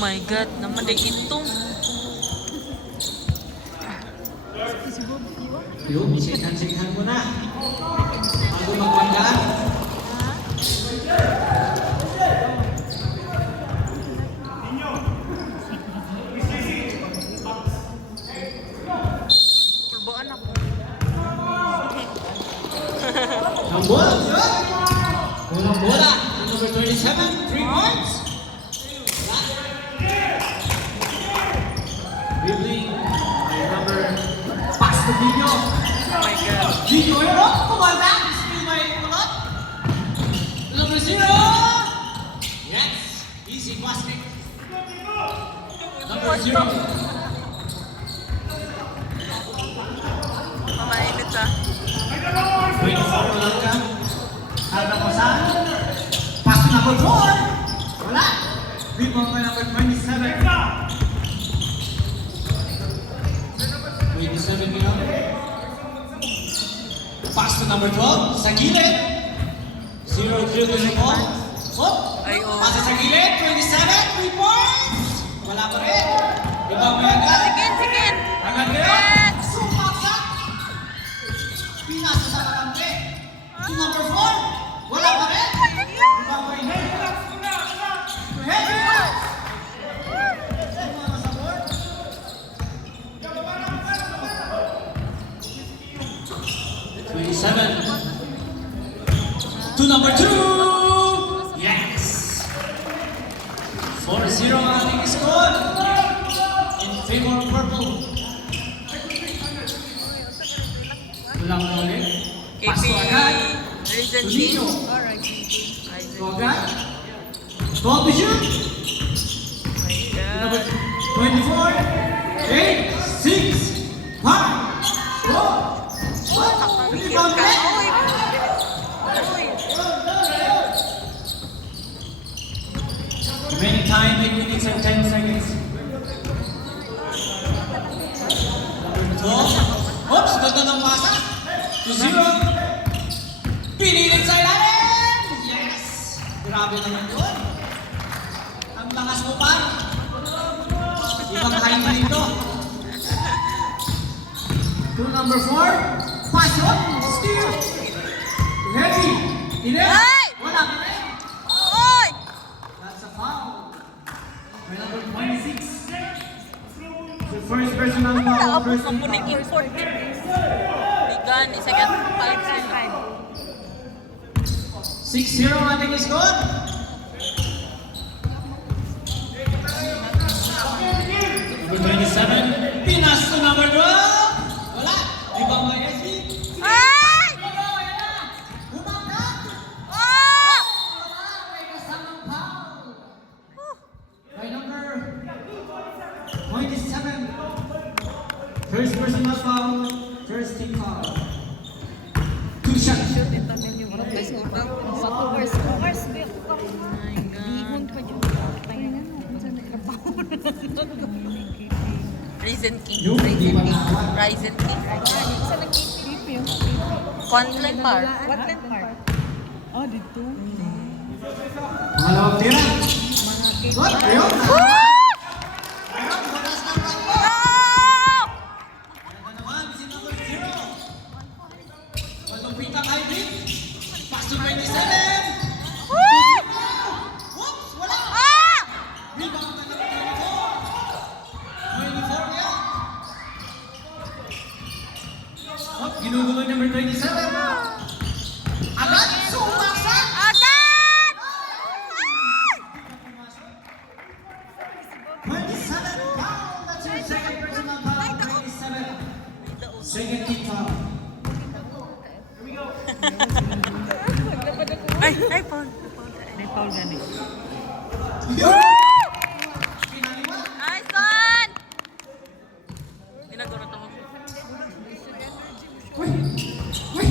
my God, naman din ito. Yung, sikan-sikan mo na. Bago magpagdaan. Pulboan ako. Ang bola, sir! Unang bola. Number 27, 3 points. Dribbling by number pass to Dino. Oh my God. Dino, yun, kumanda. Still by Kulot. Number 0. Yes, easy plastic. Number 0. Mamainit ah. 24 ulang ka. Harap mo sa pass to number 4. Wala. Rebound by number 27. 27 ngayon. Pass to number 12. Sa gilid. 0 dribble yung ball. Oh. Ay, oh. Pasa sa gilid. 27. 3 points. Wala pa rin. Rebound by agad. Sige. Agad ngayon. Sumaksak. Pinasa sa kakampi. To number 4. Wala pa rin. Rebound by head. Head. Sumama sa board. 27. To number 2. Yes. 4-0 ang ating score. In favor of purple. Tulang mo ulit. Pass to agad. Reason To change. Nino. Alright. To agad. 12 to shoot. Number 24. 8, 6, 5, 4. Rebound net. Remaining time, 8 minutes and 10 seconds. Number 12. Oops, ganda ng pasa. To 0. Pinilit sa ilalim. Yes. Grabe naman yun. Ang lakas mo pa. Ibang kain mo dito. To number 4. Pass up. Steal. Heavy. Inel. Hey! Wala ka rin. Oy! That's a foul. By number 26. The first personal foul. Abot First na po team ni foul. import. Ligan, second 5 6-0 ang ating score. Number 27. Pinas to number 12. Wala. Ibang mga SB. Ay! Bumakat. Oh! May kasamang foul. By number 27. First personal foul. First team foul. 2 shots. Raisin King. Yung hindi pa naawat. Raisin King. Quantland Park. Oh, dito. Pangalawang tira. What? Ayun. Woo! Ayun. Batas ng takbo. Oh! Ayan na naman si number 0. Malupit ang hybrid. Pass to 27. Woo! Whoops! Wala! Ah! Rebound na number 24. 24 kaya. Oh, ginugulo number 27. Agad! Sumaksak! Agad! 27 foul. That's your second personal foul. 27. Second team foul. Ay, Paul. May Paul gani. Pinaliwa. Nice one! Ginagawa na Uy! Uy!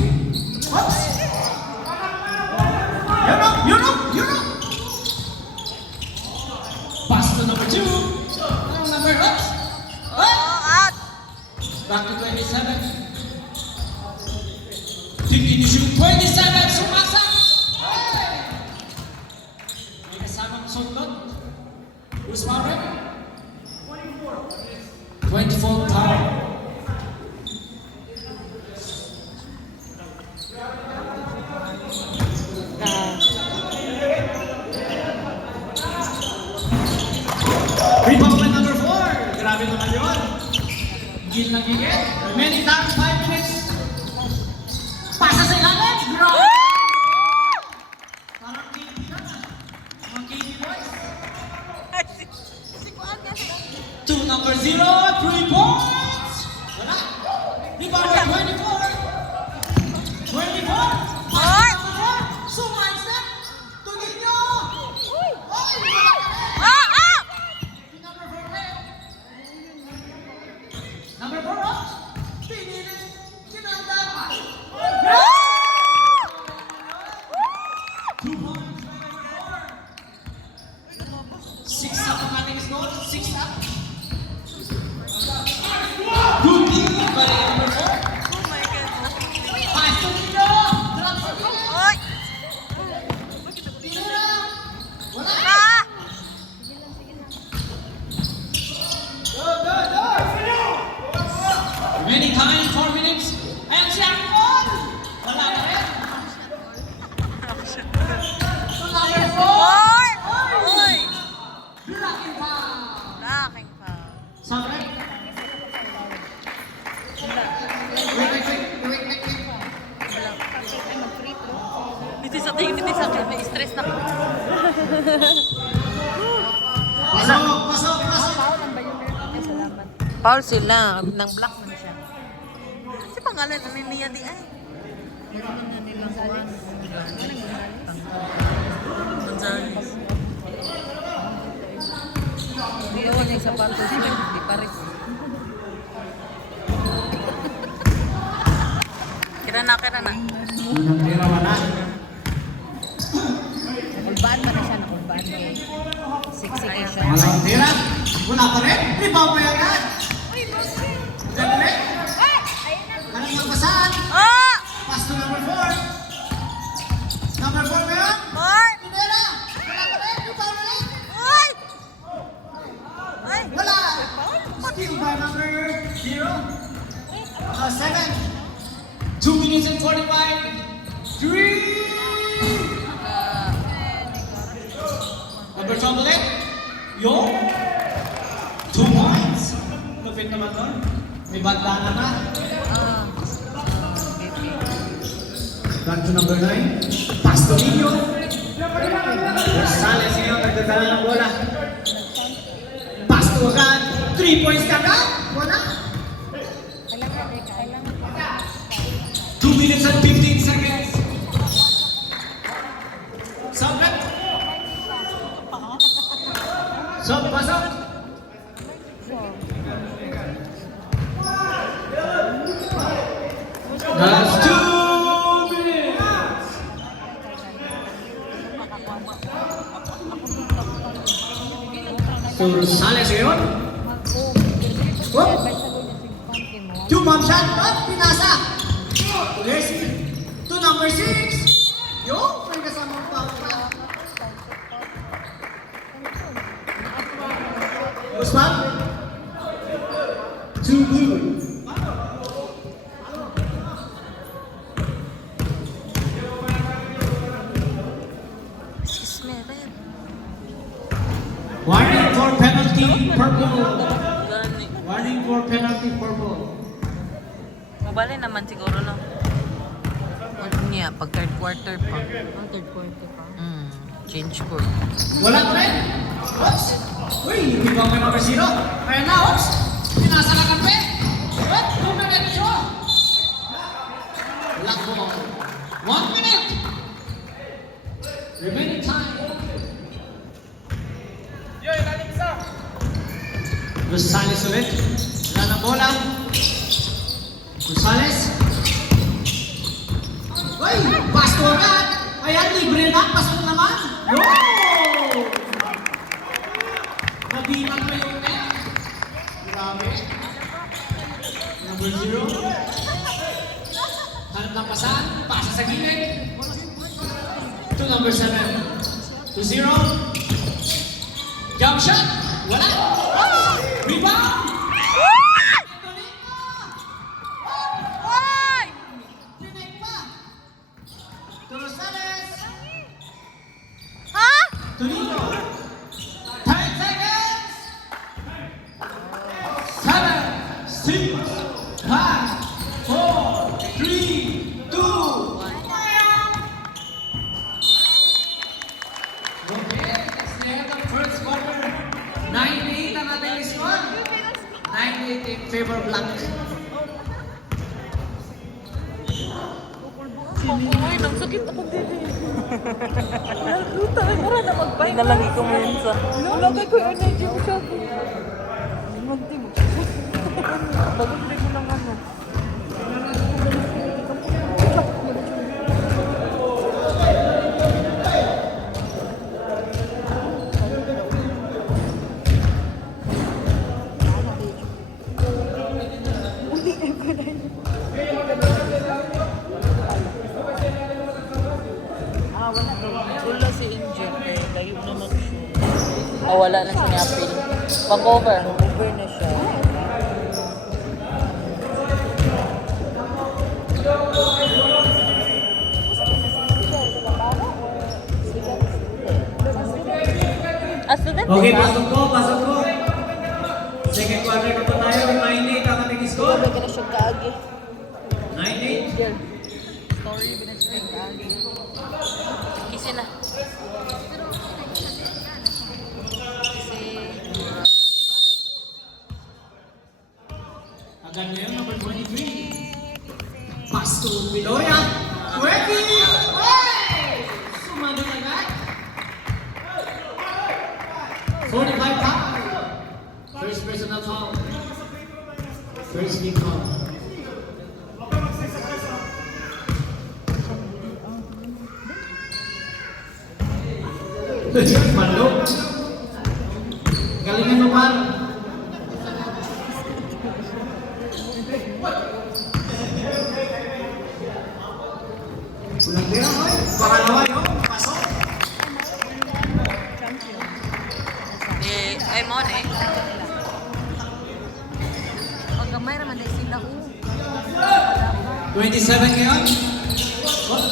Oops! Yun up! Pass to number 2. Anong number? Oops! Oh, out! Back to 27. Think initial 27. Sumaksak! Hey! May kasamang sundot. Usman rin. 24 power. Rebound by number 4. Grabe naman yun. Gil na gigil. Remaining time, 5 minutes. Pasa sa ilalim. Grabe. Parang KD na. Mga KD boys. To number 0, 3 points. Wala. Rebound by 24. 24. Pasa sa number 4. Sumay step. Tugin nyo. Oy, wala ka rin. Number 4 rin. Number 4 up. Pinilit. Kinanda. 2 points by number 4. 6 up ang ating score. 6 up. Good lead by number 4. Oh my God. 5 to 0. Drop sa gilid. Oy! Tinira. Wala. Ah! Remaining time, 4 minutes. Ayan si Angkon. Wala na rin. To number 4. Oy! Oy! Blocking foul. Laking pa. Sabre. Dito sa tingin, dito sa akin. Stress na ko. Pasok, pasok, pasok. Paul sila. Nang black man siya. Kasi pangalan ni Mia di ay. Gonzales. Iwan yung sapatos mo, di pares. Kira na, kira na. Tira wala. Nakulbaan man na siya, nakulbaan mo. Sexy kayo siya. Walang tira. Wala pa rin. Rebound pa yan agad. Ganun rin. Walang magpasaan. Ah! Pass to number 4. Number 4 ba yan? Oy! Pinera. Wala pa rin. Rebound na rin. Oy! Ay! Wala. Steal by number 0. 7. 2 minutes and 45. 3. Number 12 ulit. Yo. 2 points. Lupit naman doon. May bandana na. Back to number 9. Pass to Nino. Rosales ngayon, nagdadala ng bola. Pass to agad. 3 points ka agad. Wala. 2 minutes and 15 seconds. Sabret. Sob, pasok. That's 2 minutes. So, Rosales ngayon. Whoop. 2 bomb shot. Up, pinasa. Leslie. To number 6. Yo, may kasamang papa. Usman. 2 blue. Excuse me, red. Warning for penalty purple. Gani. Warning for penalty purple. Mabali naman siguro, no? Ano niya, pag third quarter pa. Ang third quarter pa. Change court. Wala pa rin. Oops. Uy, hindi ba may number 0? Kaya na, oops. Pinasa ka kape. What? 2 minutes yun. Lock mo. 1 minute. Remaining time. Rosales ulit. Wala ng bola. Rosales. Uy, pass to agad. Ayan, libre na. Pasok naman. Yo! Nabilang pa yung net. Grabe. Number 0. Hanap ng pasan. Pasa sa gilid. To number 7. To 0. Jump shot. Wala! Rebound! Why? Pinake pa! To Rosales! Ha? Tonino! 10 seconds! 7, 6, 5, 4, 3, 2, 1. Okay, that's the end of first quarter. 9-8 ang ating score. 9-8 in favor Black. Uy, nang sakit ako din eh. Luta, mura na magpahinga. Nalagi ko mo yun sa... Nalagay ko yung energy mo siya. Munti mo. Bagay ko lang ano. Wala si Angel eh. Layo na mag-shoot. Oh, wala na si Napil. Pag-over. Over na siya. Ah, student Okay, din ba? pasok po, pasok po. Second quarter na po tayo. 9-8 ang ating score. Wala ka na siya kaagi. 9-8. Angel. Story, binasya kaagi. Kisi na. Agad ngayon, number 23. Pass to Viloria. 20! Hey! Sumado na agad. 45 foul. First personal foul. First team foul. Mando. Galingan mo pa. Ulang tira, hoy. Pangalawa yun. Pasok. Eh, ay mo na eh. Pag gamay naman dahil sila ko. 27 ngayon.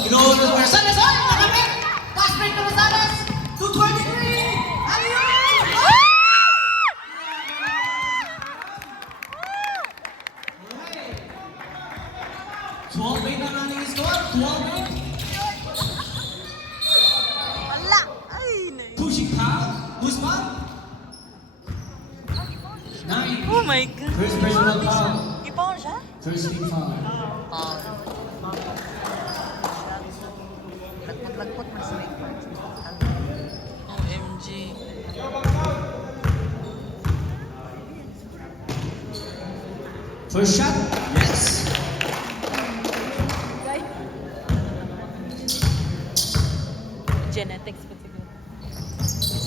Ginoon na Rosales. Hoy! Makamit! Pass break to Rosales. 223! Ayun! 12-8 ang running score. 12-8. Wala! Ay, na Pushing foul. Guzman. 9. Oh my God. First personal foul. Ipaw siya? First team foul. Oh. Lagpot-lagpot man sa may part. OMG. First shot. Yes. Genetics pa siguro.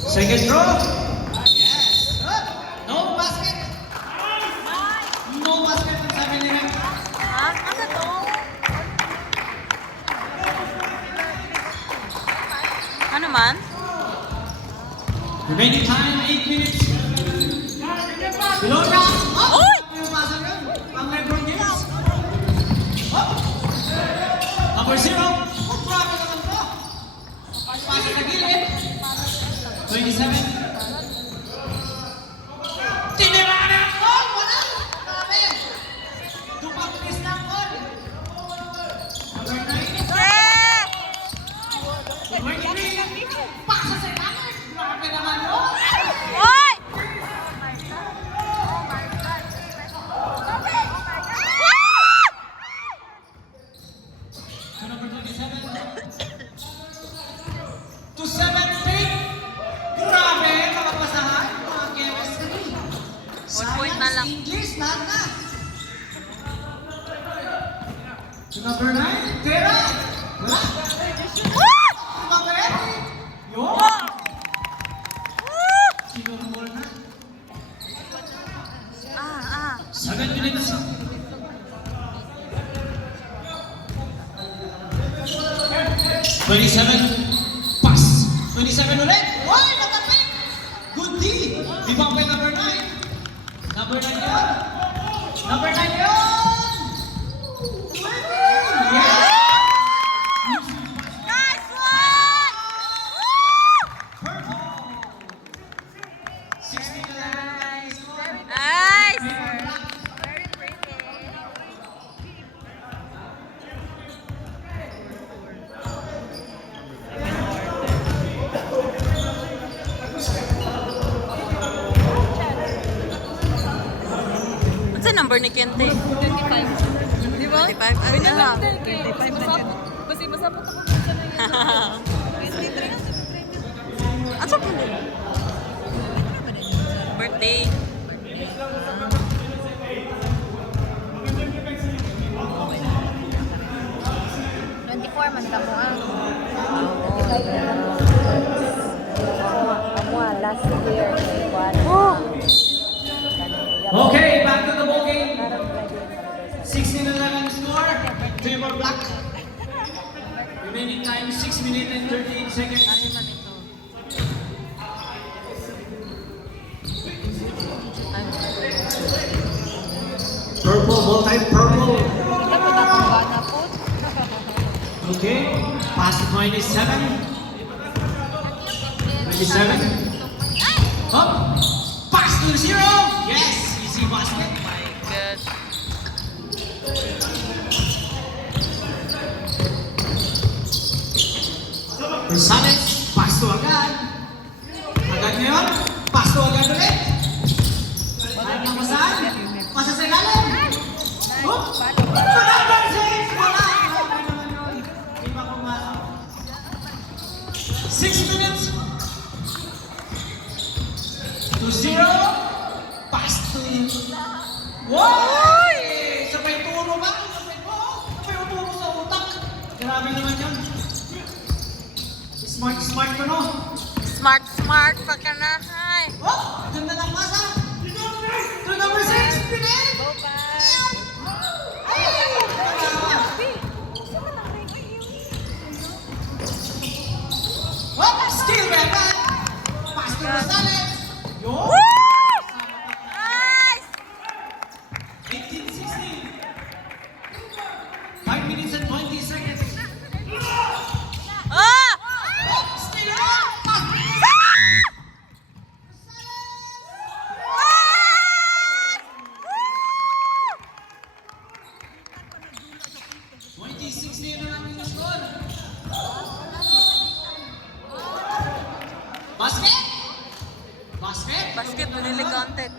Second throw. Yes. No basket. No basket ang sabi nila. Ha? Ano to? Ano man? Remaining time, 8 minutes. Pilota! Up! Oy! Yung pasa yun. Pang Lebron James. Up! Number 0. Oh, grabe naman to. Pasa na gilid. 27. Tinira na ang goal! Wala! Grabe! Dumagpis na ang goal. Number 9. Yeah! 23. Pasa sa ilalim. Grabe naman yun. Oy! To number 27. To 17. Grabe, nakapasahan. Mga chemistry. One point na lang. English, lahat na. To number 9. Tera. Wala. Number 8. Yun. Sinurmol na. Ah, ah. 7 minutes. 27. Pass. 27 ulit. Uy, matapik. Good D. Ibang Number 9 yun. Number 9 yun. Yeah. Nice one! Purple. 16-11. Nice! Very pretty. What's the number ni Kente? 25. Di ba? 25? Ay, na. Kasi masapot ako sa na yun. 23. At sa puno? Birthday. Man ka mo ang. Last year, Okay, back to the ball game. 16-11 score. Trevor Black. Remaining time 6 minutes and 38 seconds. Purple, ball type purple. Kita mo na kung ba na po. Okay, pass to -7. 27. Up. Pass to 0. Yes, easy basket. My God. Rosales, pass to agad. Agad ngayon, pass to agad ulit. Ayaw na masaan. Pasa sa ilalim. Oh! Sa number 6! Wala! Okay naman yun. Di ba pumasok? 6 minutes. To 0. Pass to... Wow! Sabay turo ba? Sabay uturo sa utak. Grabe naman yun. Smart ko no? Smart pa ka na. Hi. Oh! Ganda ng masa! To number 6! Pinit! Go back. Oh! Steal back back! Pass to Rosales! Yo! Nice! 18-16! 5 minutes and 20 seconds! Ah! Steal up! Ah! 20-16 na lang yung score! Basket! Basket! Basket, manili content.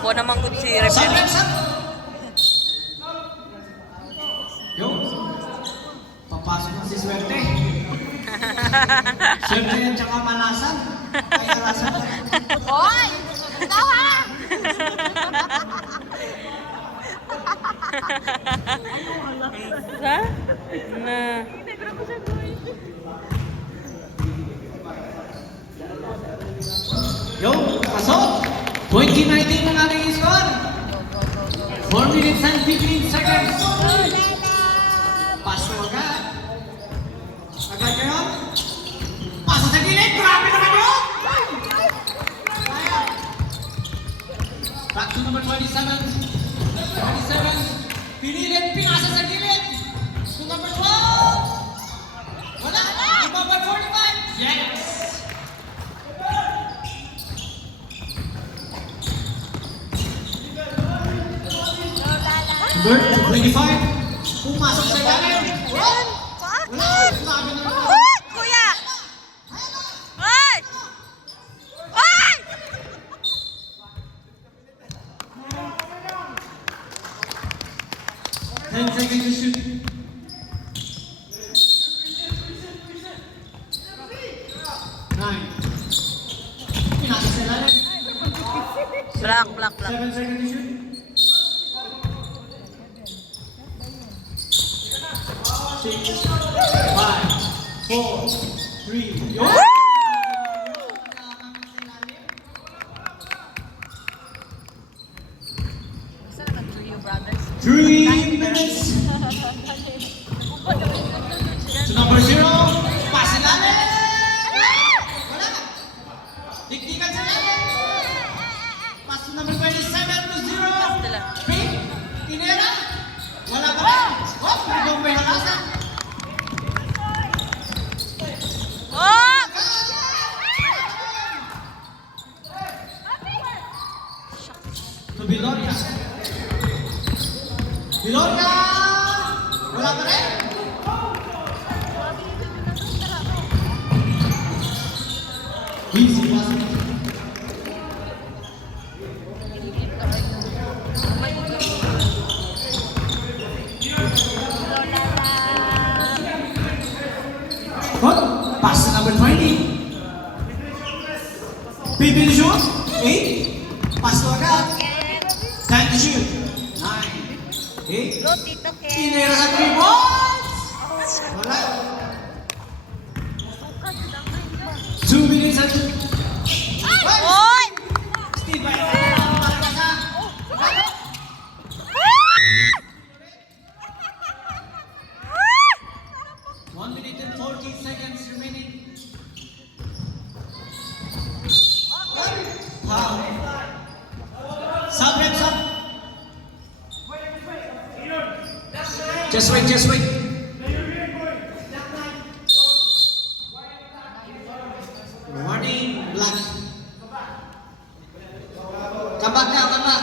Po naman ko si referee. Sunset! Yo! Papasok na si Swerte. Swerte yan tsaka manasan. Kaya alasan na. Hoy! Ikaw ha! Ha? Na. Yo! Pasok! 2019 ang ating score! 4 minutes and 15 seconds! Paso agad! Agad ngayon! Paso sa gilid! Grabe naman yun! Kaya! Back to number 27. 27. Pinilit, pinasa sa gilid! To number 12! Wala! Number 45! Yes! Number 25. Pumasok sa ilalim! Wala! Grabe naman yun! Uy! Kuya! Uy! Uy! 10 seconds to shoot. 9. Pinasa sa ilalim. Black. 7 seconds to shoot. 6, 5, 4, 3, yo! Saan naman to you, brothers? 3 minutes. To number 0. Pass ilalim. Wala. Good. Pass to number 20. Pipi to shoot. 8. Pass to agad. 10 to shoot. 9. 8. Go, Tito Ken. Tinira sa 3 points. Wala. 2 minutes and... Oy! Steve, by 1 minute and 40 seconds remaining. Wow. Sub, rep, sub. Just wait, just wait. Warning, black. Come back now, come back.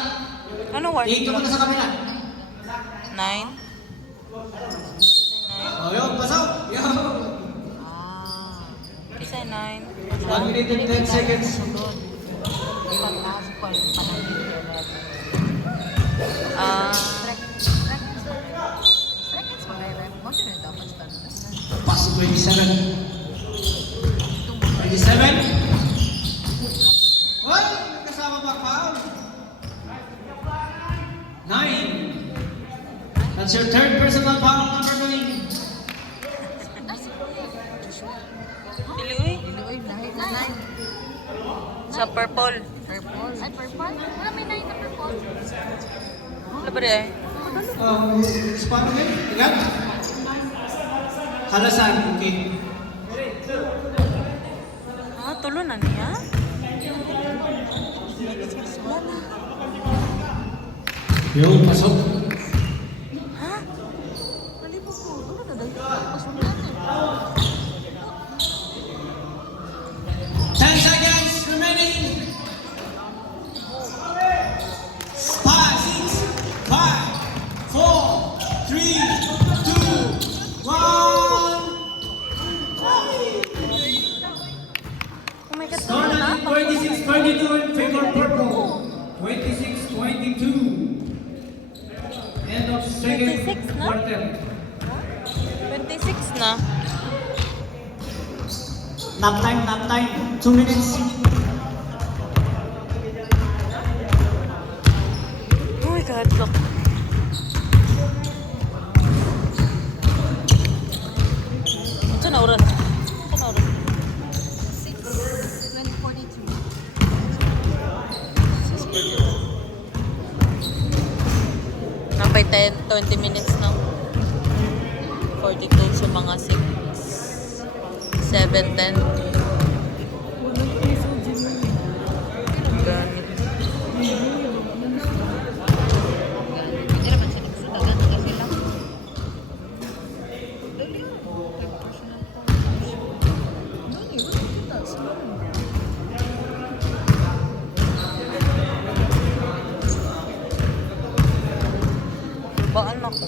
Ano word? Tingin ka muna sa kamera. 9? Oh, yun, pasok. Yo. Isa 9. 1 minute and 10 seconds. Pass to 27. 27. Well, kasama pa foul. 9. That's your third personal foul, number 9. Dili, uy. Sa purple. Ay, purple? Wala may 9 na purple. Wala ba rin? Spot again? Ilan? Halasan, okay. Tulo na niya? Yung pasok. Ha? 10 seconds remaining. 5, 6, 5, 4, 3, 2, 1. Oh my God, Score tulo na. natin 26-22 in favor purple. 26-22. End of second 26 na? quarter. 26 na. Nap time. 2 minutes. Oh my God, look. Ito na oras. Ito na oras. 6:42. Napay 20 minutes na. 42 sa mga 6. 7, 10. Ganit. Hindi naman siya nagsudagan na sila. Baan ako.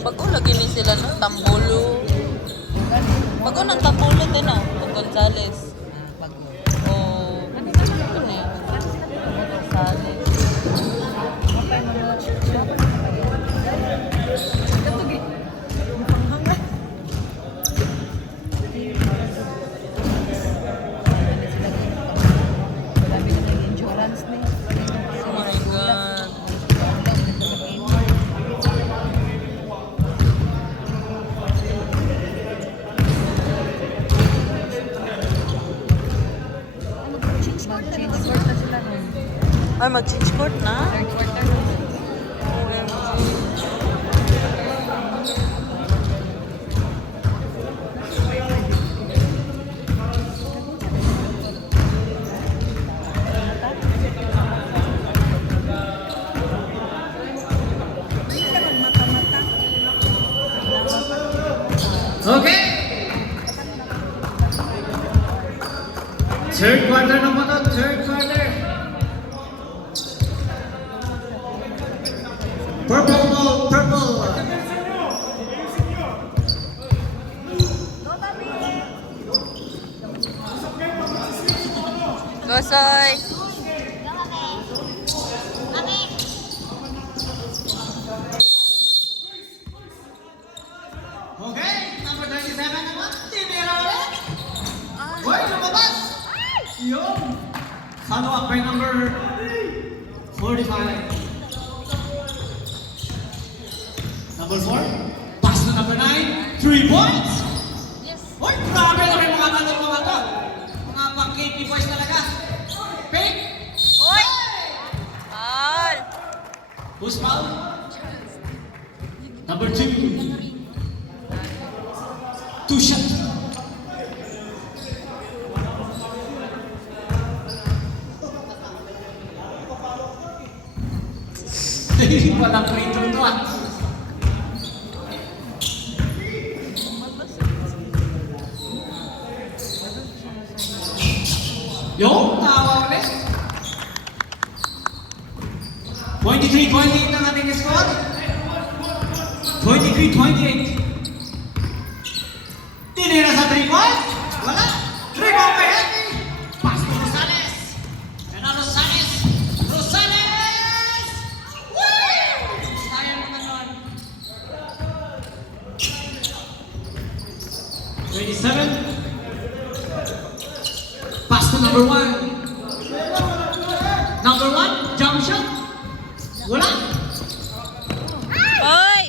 Bago lagi ni sila no Tambulo. Bago ng Tambulo din no, ng Gonzales. Oh, ano yun? Gonzales. Oh my God. Ay, mag-change court na? Okay. Third quarter na po to. Third quarter. Purple ball, purple. Go, Soy! 45. Number 4. Pass to number 9. 3 points. Yes. Uy, grabe na rin mga tanong mga to. Mga pang-KP boys talaga. Pick. Oy! Al! Who's foul? Number 2. 2 shot. Hindi pa lang free throw to ah. Yung tawa ulit. 23-28 ang ating score. 23-28. Tinira sa 3 points. Wala. 3 points pa yan. Pass to Rosales. And now Rosales. Rosales! Woo! Sayang mo na nun. 27. Pass to number 1. Number 1, jump shot. Wala. Oy!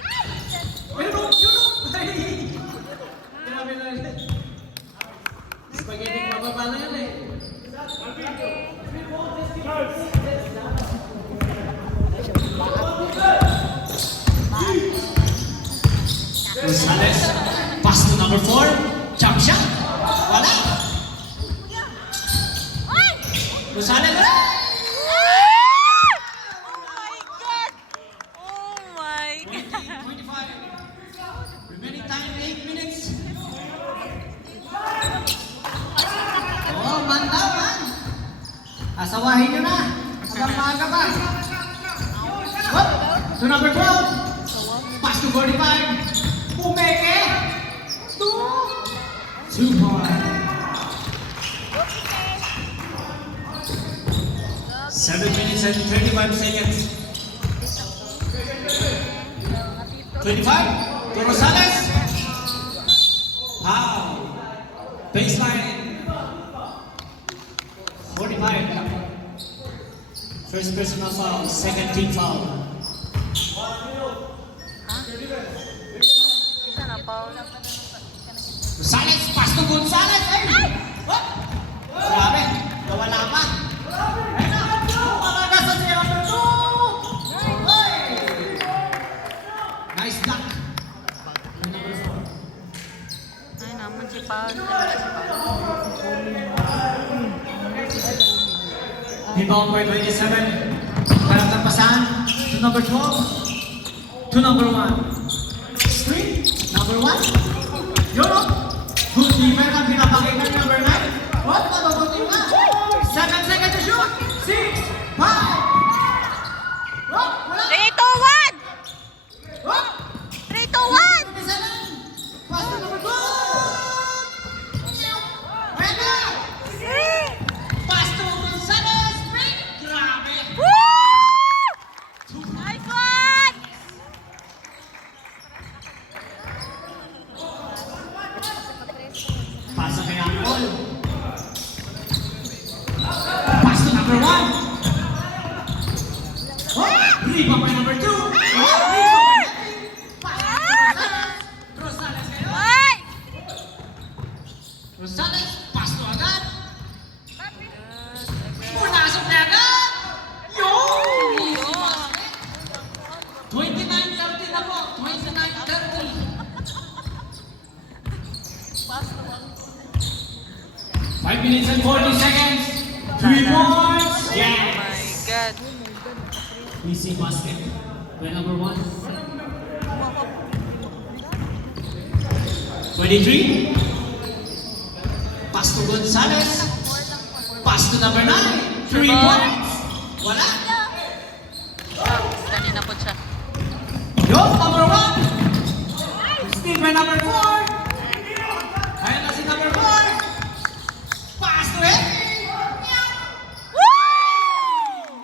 Yun o. Ay! Grabe na rin. Spaghetti mababa na yan eh. Rosales. Pass to number 4. Jump shot. Wala. Rosales. Oh my God! 25. Remaining time 8 minutes. Oh, man daw, man. Asawahin nyo na. Hanggang maaga pa. Hop. To number 12. Pass to 45. Pumeke. 2 points. 7 minutes and 35 seconds. 25 to Rosales. Foul. Baseline. 45. First personal foul, second team foul. Isa na, Paul. Rosales, pass to Gonzales. Ay! What? Grabe, nawala pa. Ayun na, umaga sa siya. Nice block. Number 4. Ay naman si Paul. Rebound by 27. Parang tapasan. To number 12. To number 1. Screen. Number 1. Yun o. Good defense ang pinapakita ni number 9. What? Mababuti na. 7 seconds to shoot. 6. 5. What? Wala. 3, 2, 1! What? 3, 2, 1! 27. Pass to number 2. Ayan na. Pass to Gonzales. Break. Grabe. Woo! Nice one! Pasa kay Angkol. Pass to number 1. Oh, rebound by number 2. Oh, rebound by Pass to Rosales. Rosales kayo. Ay! Rosales, pass to agad. Punasok na agad. Yun! Easy basket. 29-30 na po. 29-30. 5 minutes and 40 seconds. 3 points. Oh Yes. my God. Easy basket. By number 1. 23. Pass to Gonzales. Pass to number 9. 3 points. Wala. Kanina po siya. Yo, number 1. Steal by number 4. Ayan na si number 4. Pass to it. Woo!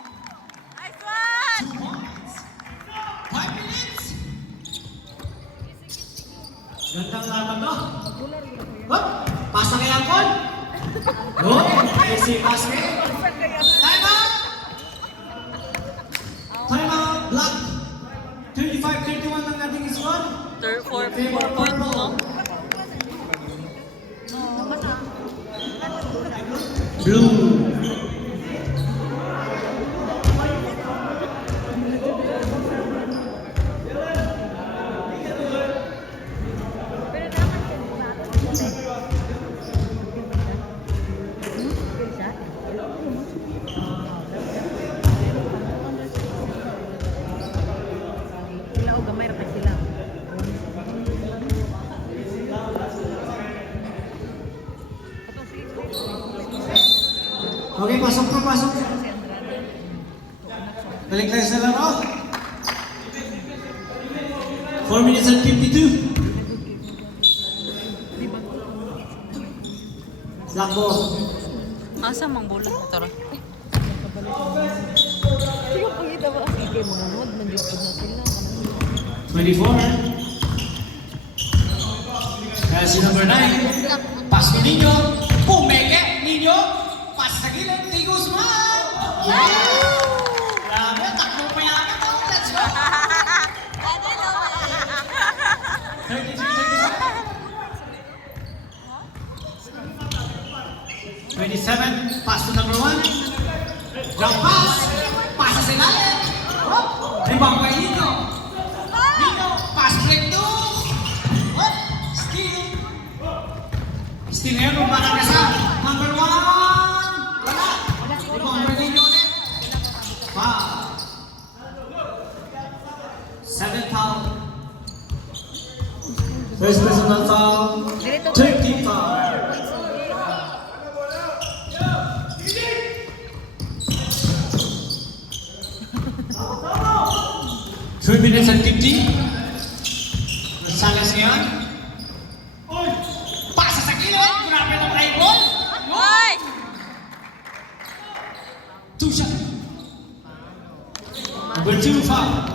Nice one! 2 points. 5 minutes. Gandang laban to. Hop, pasa kay Angkol. Go, easy basket. Time out. favor purple. Blue. Sila o gamay ra kay sila. Okay, pasok po, pasok. Balik tayo sa laro. 4 minutes and 52. Lakbo. Asa mang bulan na tara? Sige pangita ba? Sige mo nanood man jud na sila. 24. Kaya si number 9. Pas ko ninyo. Pumeke ninyo. Pas sa gilid. Si Guzman. Grabe, takbo pa yan. Let's go. 27, pass to number 1. Jump pass. Pasa sa ilalim. Rebound kay Nino. Nino, pass break to. Steal. Steal ngayon kung parang nasa number 1. Wala. Rebound kay Nino ulit. Foul. 7 foul. First personal foul. 13 foul. Two minutes and 50. Rosales ngayon. Pasa sa gilid. Grabe ng right ball. Hoy! Two shot. Number 2 foul.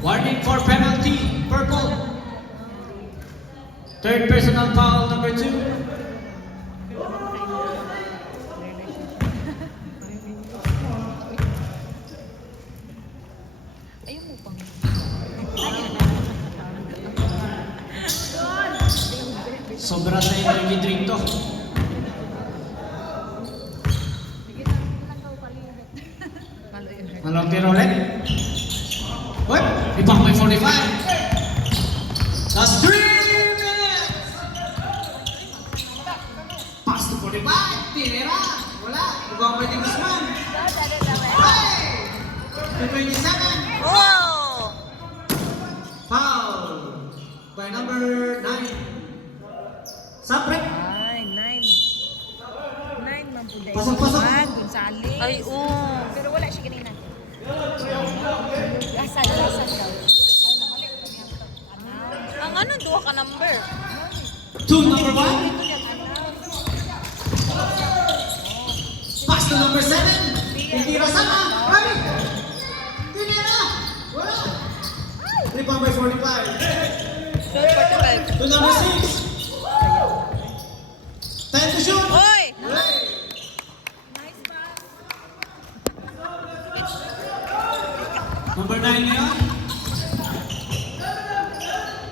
Warning for penalty. Purple. Third personal foul. Number 2. Ayaw mo pang. Sobra sa energy drink to. Kalo yun. Malong tiro ulit. What? Ibang may 45. That's 3 minutes. Pass to 45. Tinira. Wala. Ibang may Guzman. Hey! To 27. Oh! Foul. By number 9. Sapret. Ay, 9 man po dahil. Pasok, pasok. Gonzales. Ay, oo. Pero wala siya kanina. Lasad daw. Ang ano, duha ka number. To number 1. Pass to number 7. Titira sana. Ay! Tinira. Wala. Rebound by 45. To number 6. 10 to shoot. Hoy! Hey. Number 9 ngayon.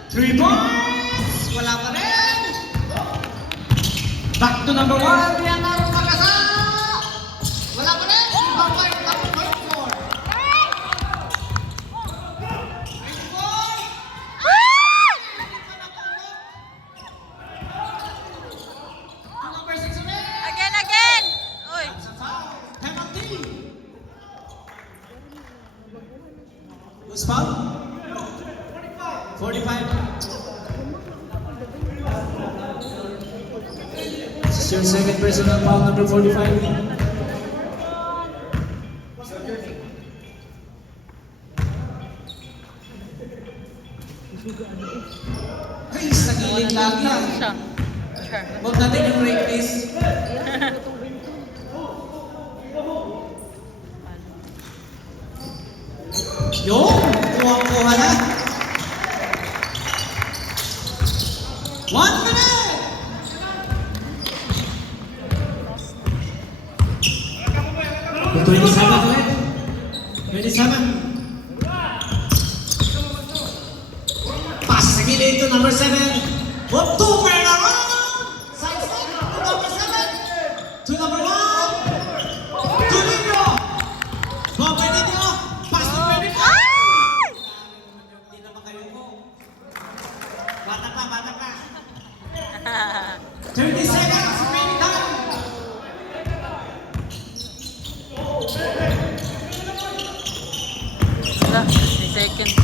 3 points. Wala pa rin. Back to number 1. Yan naroon makasa. Wala pa rin. Ibang point. Number 24. 24. To number 6 ulit. Again! Uy! That's a foul. Penalty. Who's foul? 45. This is your second personal foul, number 45. Ay, sa gilid lagi ah. Siya. Sure. Huwag natin yung break this. Yung, kuha-kuha na. 1 minute! The 27 ulit. 27. Again to number 7. Whoop, 2 per around. Side step to number 7. To number 1. To Nino. Bumper Nino. Pass to Benito. Hindi naman kayo ko. Bata pa, bata pa. 30 seconds remaining time. Wala, 3 seconds.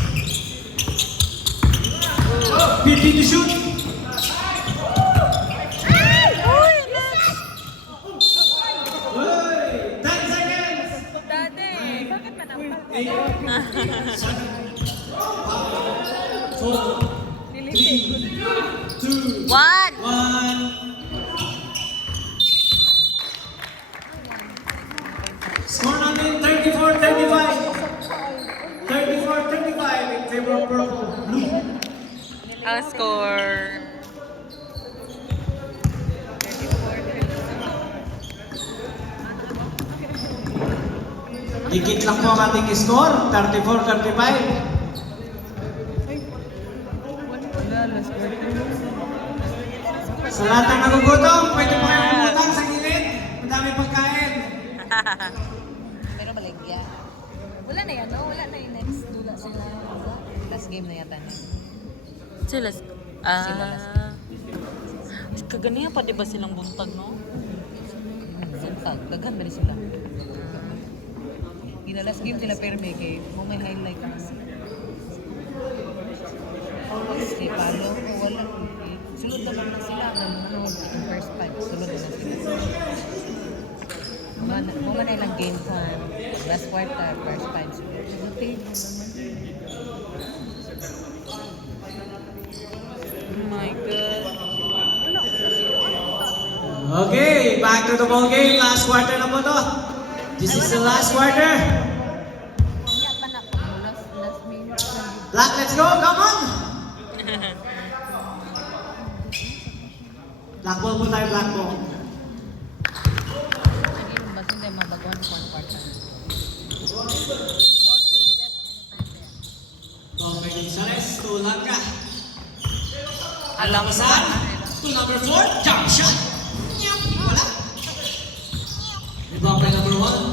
15 to shoot. Uy, next! Uy, 10 seconds. Dati, bakit manampal? 8, 7, 5, 4, 3, 2, 1! 1. Score namin 34-35. 34-35 in favor of purple. Blue. Ang score. Dikit lang po ang ating score. 34-35. Sa lahat ng nagugutom, pwede po kayong umutang sa gilid. Madami pagkain. Pero baligya. Wala na yan, no? Wala na yung next dula sila. Last game na yata na. Sila. Kaganihan pa di ba silang buntag, no? Suntag. Daghan ba rin sila? Gina last game nila pero may kay mo may highlight na kasi. Si Palo, wala. Sulod naman na sila. Nanonood in first five. Sulod na sila. Mga na ilang game time. Last quarter, first five. Sulod. Okay. Oh my God. Okay, back to the ball game. Last quarter na po to. This is the last quarter. Iya pa na. Last minute. Black, let's go. Come on. Black ball po tayo, black ball. Sige, ba hindi mabaguhan ko ang quarter. Ball changes anytime there. Ball by Gonzalez to Langga. Alam Alabasan to number 4. Jump shot. Nyap, wala. Rebound by number 1.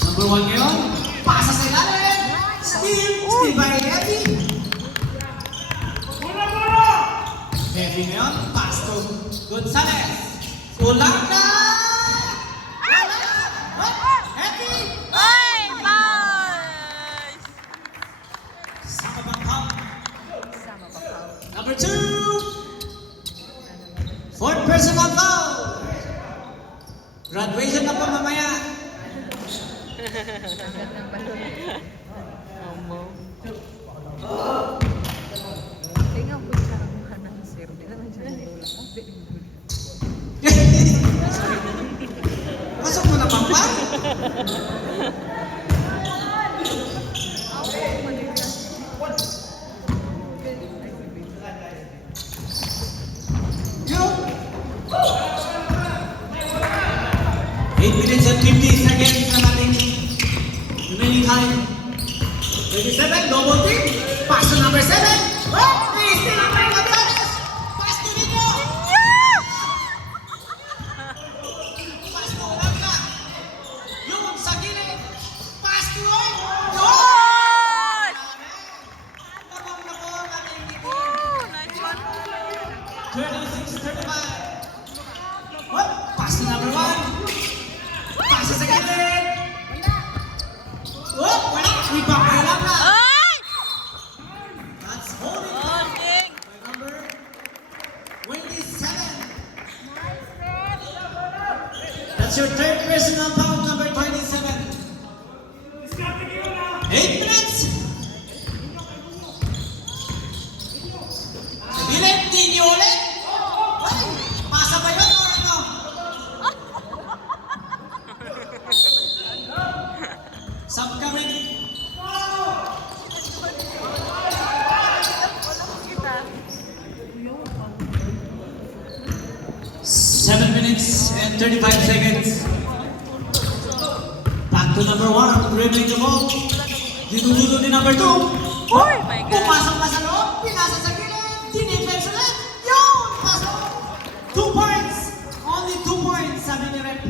Number 1 ngayon. Pasa sa ilalim. Steal. Steal by Heavy. Heavy ngayon. Pass to Gonzalez. Ulanga. Wala. Heavy. Ay, nice! Sama bang foul? Sama pa foul. Number 2. Fourth personal foul. Graduation na po mamaya. Agad ng balon. Amo. Tingnan ko siya ang mukha ng sir. Di naman siya nagdula. Pasok mo na papa. Go. 8 minutes and 50 seconds na natin remaining time. 27, double team. Pass to number 7. Oh, still number 1. Pass to Nino. Pass to Olanga. Yun, sa gilid. Pass to Roy. Good! Tabang na po ang ating team. Oh, nice one. 36-35. Oh, pass to number 1. Pass sa gilid. Oh, wala. Rebound by Olanga. Ay! That's holding Oh, ding! by number 27. That's your third personal foul, number 27. 8 minutes. Bilet, di niyo ulit. Pasa ba yun o ano? Sub kami. Seven minutes and 35 seconds. Back to number 1, dribbling the ball. Dinudulo ni number 2. Oh my God. Pumasok na sa loob, pinasa sa gilid, dinefense ulit. Yun! Pasok! 2 points! Only 2 points, sabi ni Rep.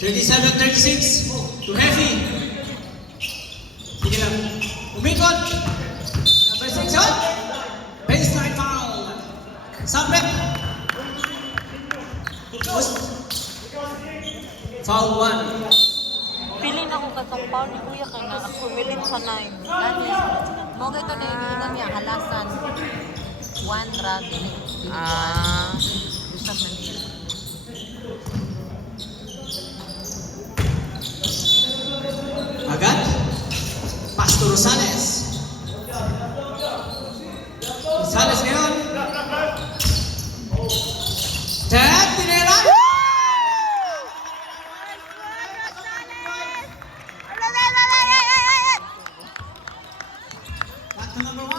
37-36 to Refi. Sige lang. Umikot. Number 6 yun. Baseline foul. Sub-rep. Post. Foul 1. Pili na ko katong paul ni Kuya kay na accumulate sa 9. Gani. Mo gito na iniingon niya halasan. 1 ra dili. Ah. Usap na niya. Agad. Pastor Rosales. Rosales ngayon. Ted, tinira. Back to number 1.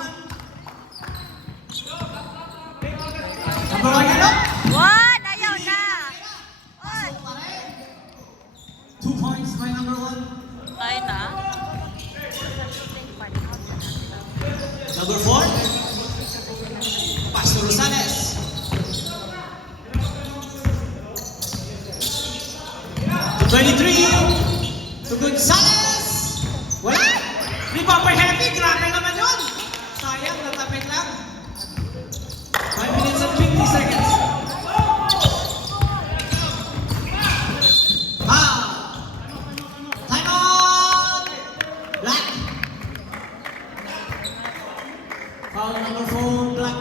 Number 1 yan, no? One! Ayaw na! 2 points by number 1. Ay na? Number 4. Pastor Rosales. To 23. To Gonzales. Wala. Rebound heavy. Grabe naman yun. Sayang, natapit lang. 5 minutes and 50 seconds. Time out. Black. Foul number 4, Black.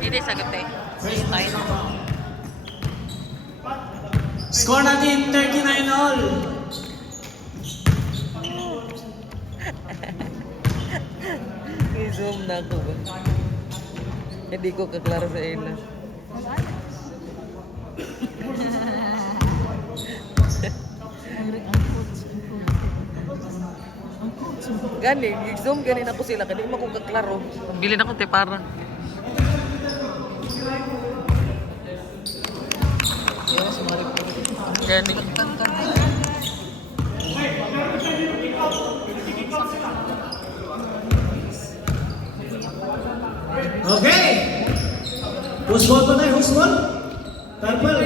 Hindi sagot eh. First time foul. Score natin 39 all. I-zoom na ako ba? Hindi ko kaklaro sa ila. Gani, i-zoom gani na ko sila. Kani mo kong kaklaro. Bili na ko te para. Gani. Okay. Who's ball pa tayo? Who's ball? Purple.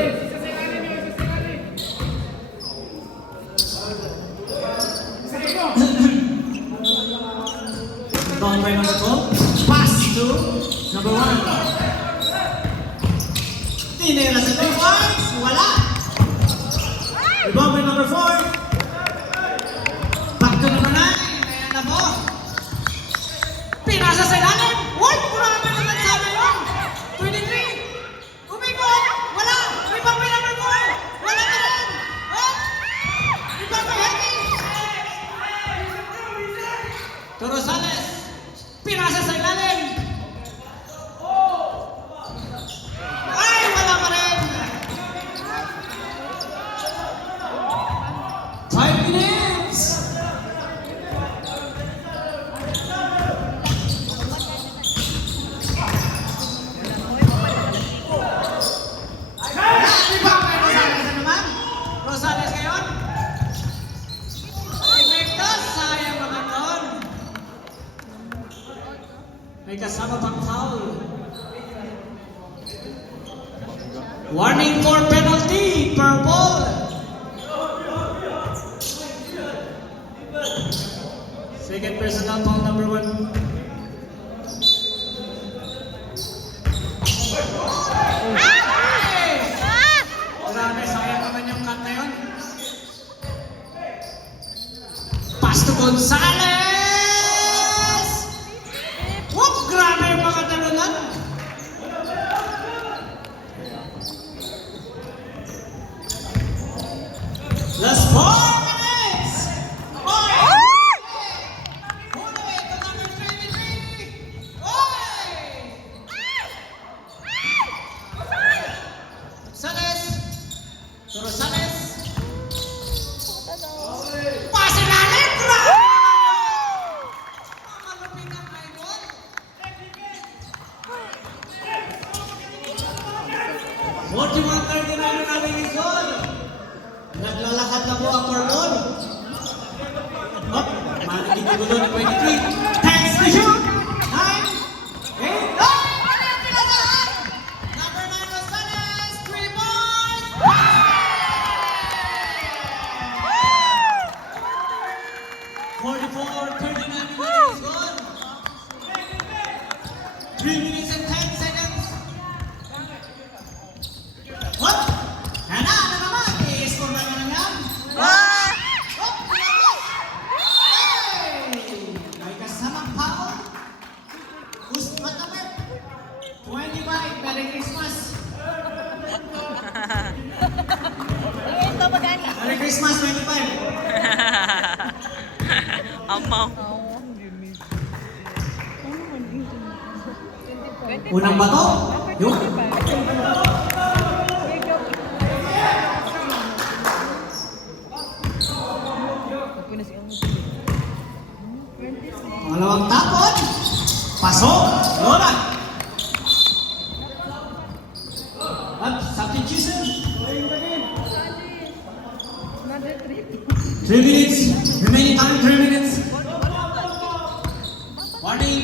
Ball by number 4. Pass to number 1. Tinira sa 2 points. Wala. Rebound by number 4. Back to number 9. Ayan na po. Pinasa sa ilalim. Uy! Grabe naman sa ngayon. 23. Umikot. Wala. Rebound by number 4. Wala ka rin. Oh! Rebound by Henry. To Rosales. Pinasa sa ilalim. Ay! Wala pa rin. 5 minutes. Rebound kay Rosales na naman. Rosales ngayon. Invictus, sayang naman doon. May kasama pang foul. Warning for penalty, purple. Second personal foul number 1. Grabe, sayang naman yung cut na yun. Pass to Gonzales! Whoop! Grabe yung mga talunan. Last 4 minutes! Oy! Hold away to number 23! Oy! Rosales! To Rosales! Pasilalim! Grabe! Malupit ang idol! 41-39 na natin yung goal! Naglalakad na po ang purple. Hop, maligid ko doon, 23. 10 to shoot. 9, 8, Number 9, Rosales, 3 points. 44, 39 minutes gone. 3 minutes and 10 seconds. What? Ano naman? I-score na nga yan. Ah! Hop, pinagos. Hey! May kasamang foul. Who's what number? 25. Merry Christmas. Ito magani. Merry Christmas, 25. Amaw. Unang bato. Yung. Pangalawang tapon. Pasok. Lola. At substitution. 3 minutes. Remaining time, 3 minutes. Warning.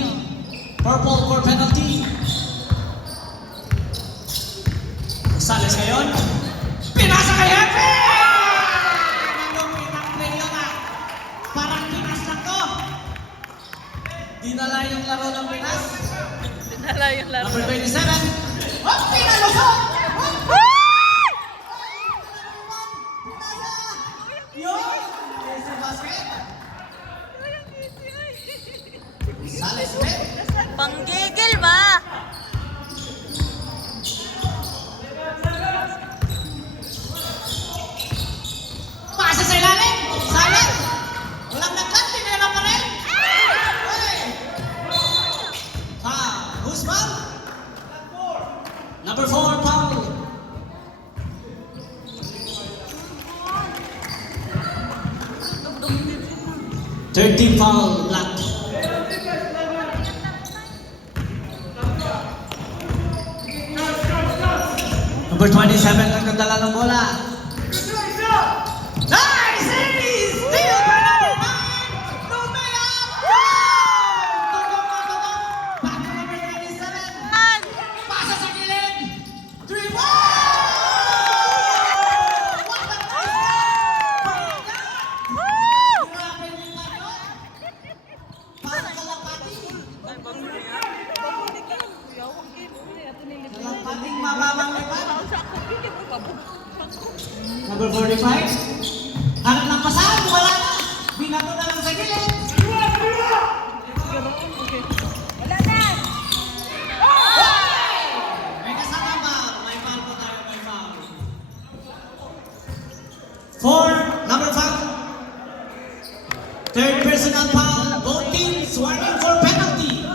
Purple for penalty. Sales ngayon. Pinasa kay Hepe! Nalupit ang play yun ah. Parang Pinas lang to. Dinala yung laro ng Pinas. Dinala yung laro. Number 27. Oh, pinalusot! Yun! Easy basket. Sales ulit. Panggigil ba? Pasa sa ilalim! Sayang! Walang nagkat, tinira pa rin! Hey! Who's foul? Number 4, foul! Thirteen foul, black. Number 27, nagkadala ng bola. Nice! Steal by number 9! Lumea! Back to number 27. Pasa sa gilid! 3 What a nice goal! Grabe yung ano? Parang kalapati. Kalapating mababang lipat. Number 45. Hanap ng pasang, wala na. Binato na lang sa gilid. Wala na! May kasama ba? May foul po tayo, may foul. 4, number 5. Third personal foul. Both teams warning for penalty.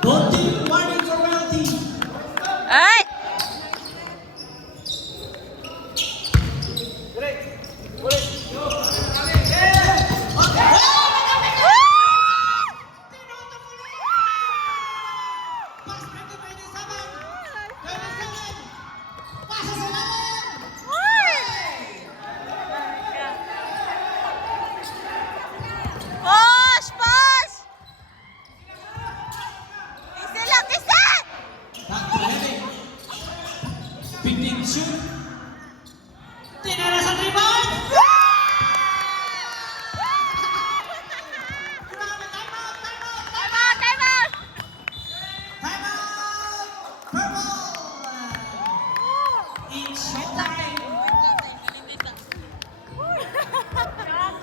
Both teams warning for penalty. Ay! Push! Push! Isa lang! Isa! Pinting shoot. Tinara sa rebound. Grabe, time out, time out, time out. Time out! Time out! Purple! It's showtime!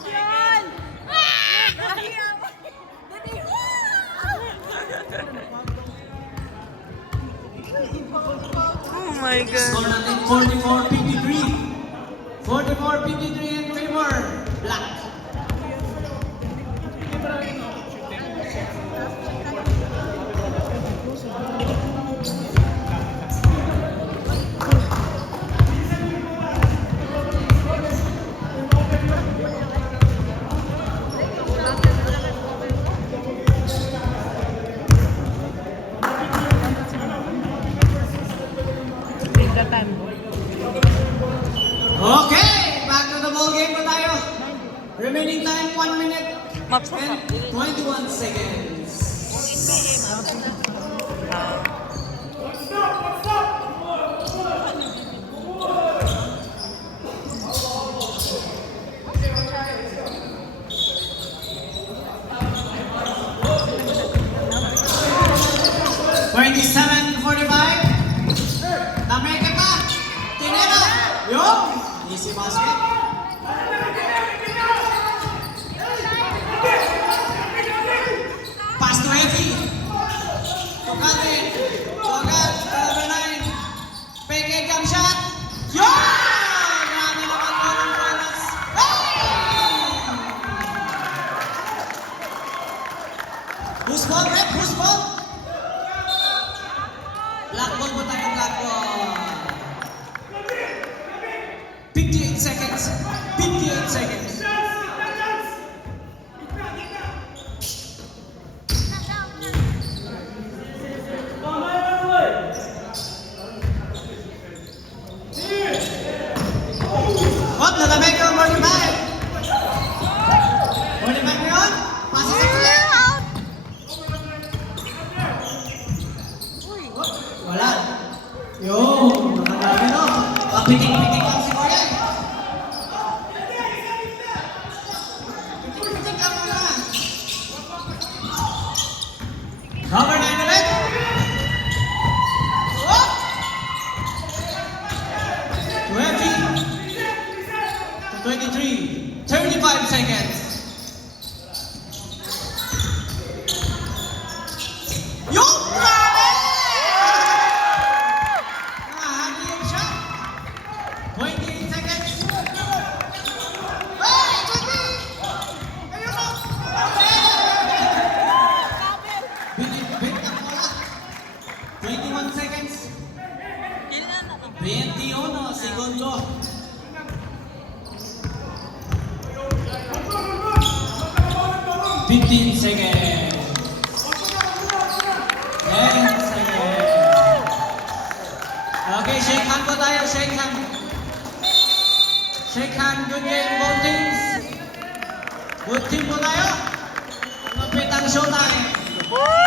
Champion! Oh my Score natin 44-53. 44-53 in favor. Black. Take the time. Okay, back to the ball game po tayo. Remaining time 1 minute Maps and 21 seconds. Namay ka pa! Tinero! Yung! Easy basket. Pass to Effie. Tukatin. Tuagat. Number 9. Peke jump shot. Yun! Grabe naman ko ng bonus. Who's ball, Rep? Who's ball? Black ball po tayo, black ball. 58 seconds. 58 seconds. Hop, nalamay ka, 45. 45 na yun. Pasa sa kulit. Wala. Yung, nakadami no. Papitik-pitik lang si Kuya. Pitik-pitik lang muna. Number 9 ulit. Hop! 20 to 23. 35 seconds. Yung grabe! Nakahagi yung shot. 28 seconds. Hey! 20! Ayun o! Binit ang bola. 21 seconds. 21 segundo. 15 seconds. 10 seconds. Okay, shake hand po tayo, shake hand. Shake hand, good game, both teams. Good team po tayo. Kapit ang showtime.